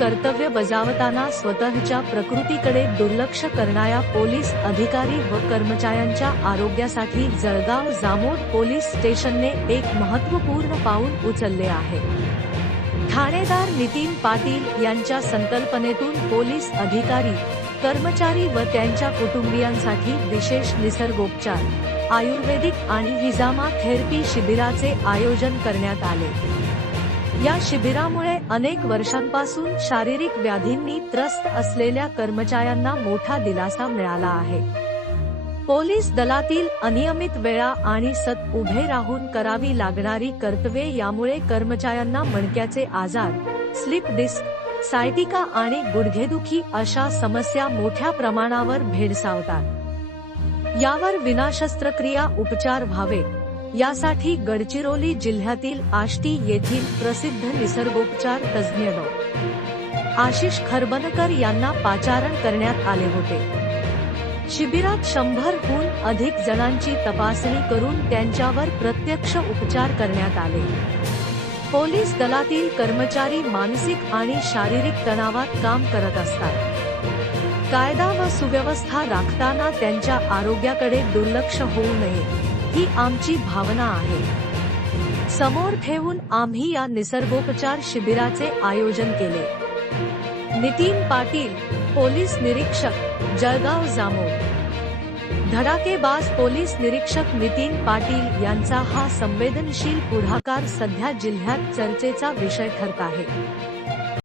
कर्तव्य बजावताना स्वतःच्या प्रकृतीकडे दुर्लक्ष करणाऱ्या पोलीस अधिकारी व कर्मचाऱ्यांच्या आरोग्यासाठी जळगाव जामोद पोलीस स्टेशनने एक महत्त्वपूर्ण पाऊल उचलले आहे। ठाणेदार नितीन पाटील यांच्या संकल्पनेतून पोलीस अधिकारी, कर्मचारी व त्यांच्या कुटुंबियांसाठी विशेष निसर्गोपचार, आयुर्वेदिक आणि हिजामा थेरपी शिबिराचे आयोजन करण्यात आले। या शिबिरामुळे अनेक वर्षांपासून शारीरिक व्याधींनी त्रस्त असलेल्या कर्मचाऱ्यांना मोठा दिलासा मिळाला आहे। पोलीस दलातील अनियमित वेळा आणि सतत उभे राहून करावी लागणारी कर्तव्ये यामुळे कर्मचाऱ्यांना मणक्याचे आजार, स्लिप डिस्क, सायटिका आणि गुडघेदुखी अशा समस्या मोठ्या प्रमाणावर भेडसावतात। यावर विनाशस्त्रक्रिया उपचार व्हावे यासाठी गडचिरोली जिल्ह्यातील आष्टी येथील प्रसिद्ध निसर्गोपचार तज्ज्ञ डॉ. आशिष खरबनकर यांना पाचारण करण्यात आले होते। शिबिरात 100हून अधिक जणांची तपासणी करून त्यांच्यावर प्रत्यक्ष उपचार करण्यात आले। पोलीस दलातील कर्मचारी मानसिक आणि शारीरिक तणावात काम करत असतात। कायदा व सुव्यवस्था राखताना त्यांच्या आरोग्याकडे दुर्लक्ष होऊ नये ही आमची भावना आहे। समोर ठेवून आम्ही या निसर्गोपचार शिबिराचे आयोजन केले। नितीन पाटील, पोलीस निरीक्षक, जळगाव जामोद। धडाकेबाज पोलीस निरीक्षक नितीन पाटील यांचा हा संवेदनशील पुढाकार सध्या जिल्ह्यात चर्चेचा विषय ठरत आहे।